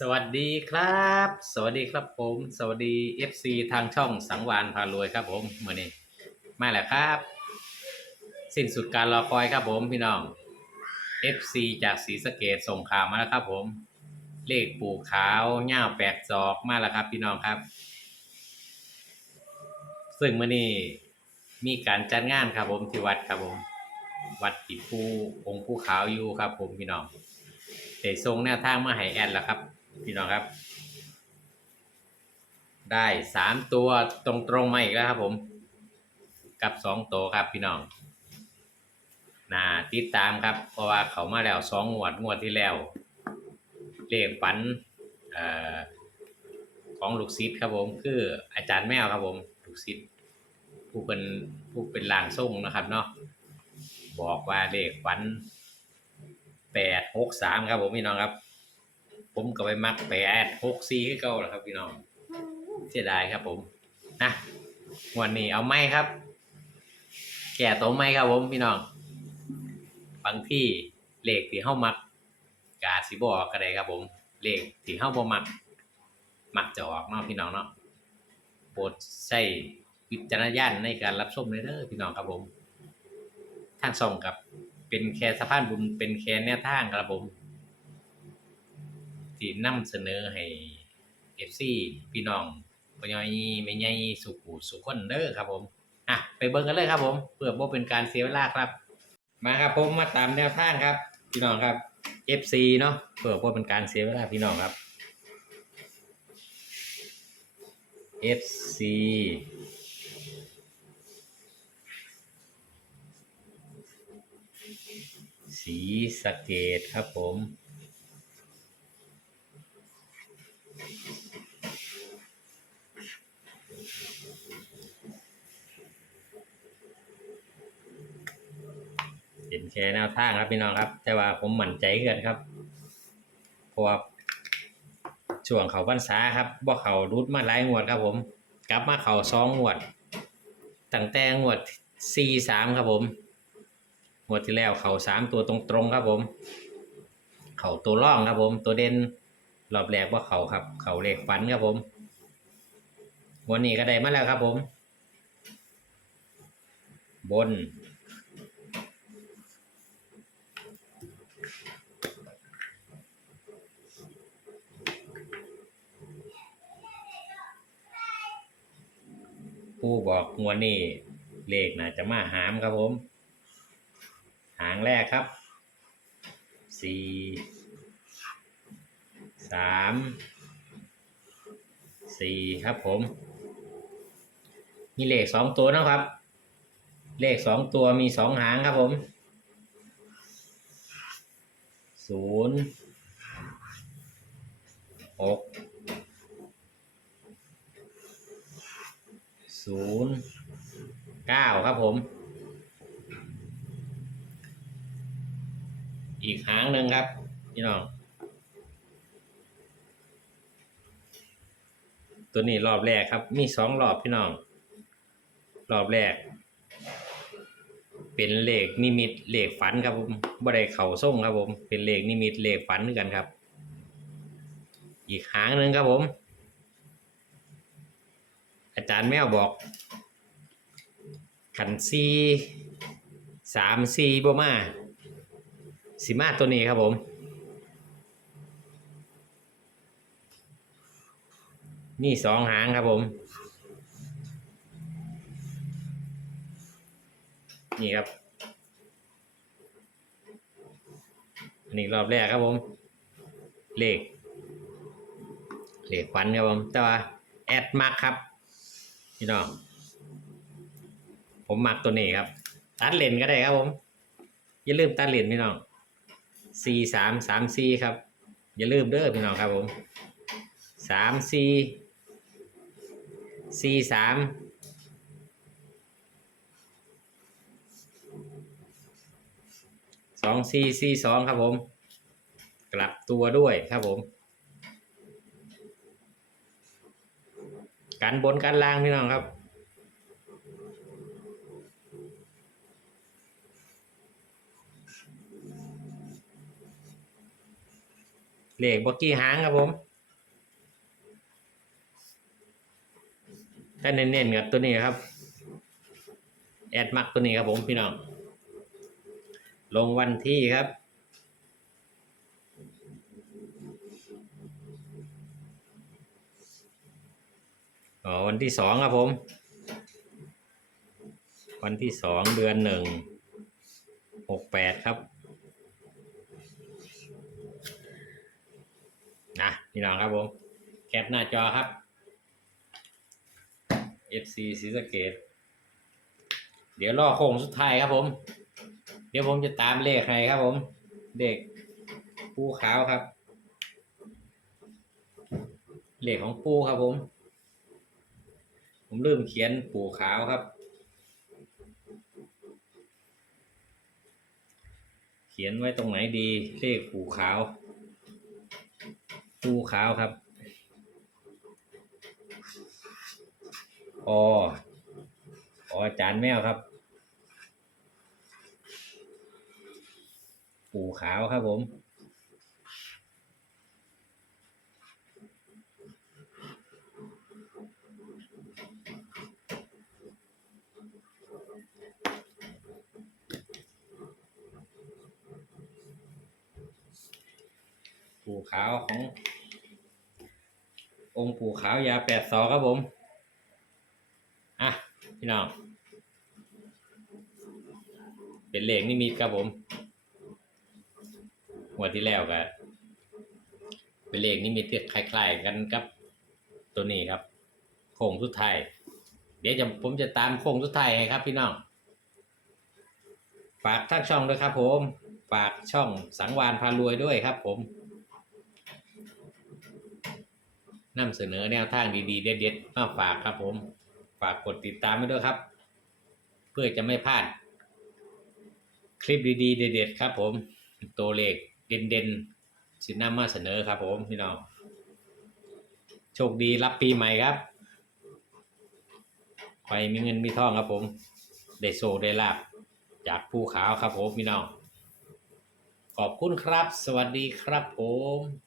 สวัสดีครับ สวัสดีครับผม สวัสดี FC ทางช่องสังวานพารวยครับผมเมื่อนี้มาแล้วครับ สิ้นสุดการรอคอยครับผมพี่น้อง FC จากศรีสะเกดส่งข่าวมาแล้วครับผม เลขปู่ขาวเง่าแปดจอกมาแล้วครับพี่น้องครับ ซึ่งเมื่อนี้มีการจัดงานครับผมที่วัดครับผม วัดติภูองค์ผู้ขาวอยู่ครับผมพี่น้องได้ส่งแนวทางมาให้แอดแล้วครับ พี่น้องครับ ได้สามตัวตรงๆมาอีกแล้วครับผม กับสองตัวครับพี่น้องนาติดตามครับ เพราะว่าเขามาแล้วสองงวดงวดที่แล้ว เลขฝันอของลูกศิษย์ครับผม คืออาจารย์แมวครับผม ลูกศิษย์ผู้เป็นผู้เป็นลางทรงนะครับเนาะบอกว่าเลขฝันแปดหกสามครับผมพี่น้องครับ ผมก็ไปมักแปดหกสี่ก็เก่าแล้วครับพี่น้องเสียดายครับผมนะวันนี้เอาไม่ครับ แก่ตัวไม่ครับผมพี่น้องบางที่เลขที่เฮามักกาสิบออกก็ได้ครับผม เลขที่เฮาบ่มัก มักจะออกเนาะพี่น้องเนาะโปรดใช้วิจารณญาณในการรับชมเลยเด้อพี่น้องครับผมทางส่องกับเป็นแค่สะพานบุญเป็นแค่แนวทางครับผม ที่นำเสนอให้ FC พี่น้องพ่อยอยไม่ใหญ่สุขุสุขคนเด้อครับผมอะไปเบิ่งกันเลยครับผม เพื่อบ่เป็นการเสียเวลาครับ มาครับผมมาตามแนวทางครับ พี่น้องครับ FC เนาะเพื่อบ่เป็นการเสียเวลาพี่น้องครับ FC สีสเกตครับผม เห็นแค่แนวทางครับพี่น้องครับ แต่ว่าผมหมั่นใจเกินครับเพราะว่าช่วงเขาพรรษาครับบ่เขารุดมาหลายงวดครับ ผม กลับมาเขาสองงวดตั้งแต่งวดสี่สามครับผมงวดที่แล้วเขาสามตัวตรงๆครับผม เขาตัวร่องครับผม ตัวเด่นรอบแรกว่าเขาครับ เขาเหล็กฟันครับผม วันนี้ก็ได้มาแล้วครับผม บน ผู้บอกงวดนี้เลขน่าจะมาหามครับผม หางแรกครับสี่สามสี่ครับผม มีเลขสองตัวนะครับ เลขสองตัวมีสองหางครับผม ศูนย์หกศูนย์เก้าครับผม อีกหางหนึ่งครับ พี่น้อง ตัวนี้รอบแรกครับ มีสองรอบพี่น้อง รอบแรก เป็นเลขนิมิตเลขฝันครับผมบ่ได้เข่าส่งครับผม เป็นเลขนิมิตเลขฝันด้วยกันครับ อีกหางหนึ่งครับผม อาจารย์แมวบอก ขันซีสามซีบมาสีมาตัวนี้ครับผมนี่สองหางครับผม นี่ครับ อันนี้รอบแรกครับผม เลข เลขฟันครับผม แต่ว่าแอดมักครับพี่น้อง ผมมักตัวนี้ครับ ตัดเลนก็ได้ครับผม อย่าลืมตัดเหรียญพี่น้องสี่สามสามสี่ครับ อย่าลืมเด้อพี่น้องครับผมสามสี่สี่สาม สองสี่สี่สองครับผม กลับตัวด้วยครับผมกันบนกันล่างพี่น้องครับเลขบกี้หางครับผม ถ้าเน้นๆกับตัวนี้ครับ แอดมักตัวนี้ครับผมพี่น้อง ลงวันที่ครับ อ๋อ วันที่สองครับผม วันที่สองเดือนหนึ่งหกแปดครับนะพี่น้องครับผม แคปหน้าจอครับ FC ศรีสะเกดเดี๋ยวรอโค้งสุดท้ายครับผม ดี๋ยวผมจะตามเลขให้ครับผม เด็กปูขาวครับ เลขของปูครับผม ผมลืมเขียนปูขาวครับ เขียนไว้ตรงไหนดี เลขปูขาว ปูขาวครับอออาจารย์แมวครับ ปูขาวครับผมปูขาวของ องค์ปู่ขาวยาแปดศอกครับผม อะ พี่น้อง เป็นเหลขนิมิตครับผม งวดที่แล้วก็เป็นเลขนิมิตที่คล้ายๆกันกับตัวนี้ครับ โค้งสุดท้ายเดี๋ยวจะผมจะตามโค้งสุดท้ายให้ครับ พี่น้องฝากทั้งช่องด้วยครับ ผมฝากช่องสังวานพารวยด้วยครับ ผมนำเสนอแนวทางดีๆ เด็ดๆมาฝากครับ ผม ฝากกดติดตามไว้ด้วยครับ เพื่อจะไม่พลาด คลิปดีๆ เด็ดๆครับ ผมตัวเลข เด่นเด่นสินนำมาเสนอครับ ผมพี่น้องโชคดีรับปีใหม่ครับใครมีเงินมีทองครับผม ได้โซได้ลาบจากภูขาวครับผมพี่น้องขอบคุณครับ สวัสดีครับผม